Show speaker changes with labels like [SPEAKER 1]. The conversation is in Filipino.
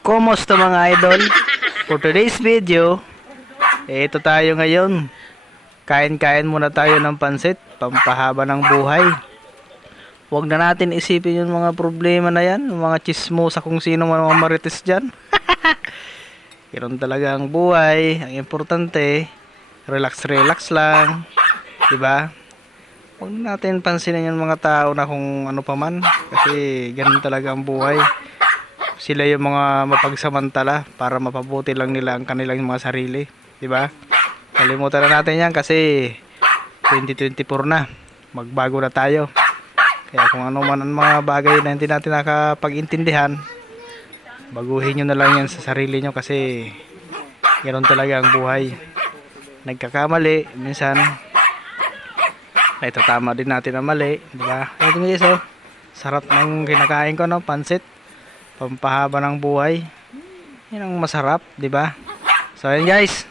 [SPEAKER 1] Kumusta mga idol? For today's video, eh, ito tayo ngayon. Kain-kain muna tayo ng pansit, pampahaba ng buhay. Huwag na natin isipin yung mga problema na yan, yung mga chismosa kung sino man mga marites dyan. Ganun talaga ang buhay. Ang importante, relax-relax lang. 'Di ba? Huwag na natin pansinin yung mga tao na kung ano pa man. Kasi ganun talaga ang buhay. Sila yung mga mapagsamantala para mapabuti lang nila ang kanilang mga sarili. 'Di ba? Kalimutan na natin yan kasi 2024 na. Magbago na tayo. Kaya kung ano man ang mga bagay na hindi natin nakapag-intindihan, baguhin nyo na lang yan sa sarili nyo kasi ganoon talaga ang buhay. Nagkakamali, minsan ito tama din natin ang mali, di ba? Ito guys, oh. Sarap ng kinakain ko, no? Pansit. Pampahaba ng buhay. Yan ang masarap, di ba? So, ayan guys.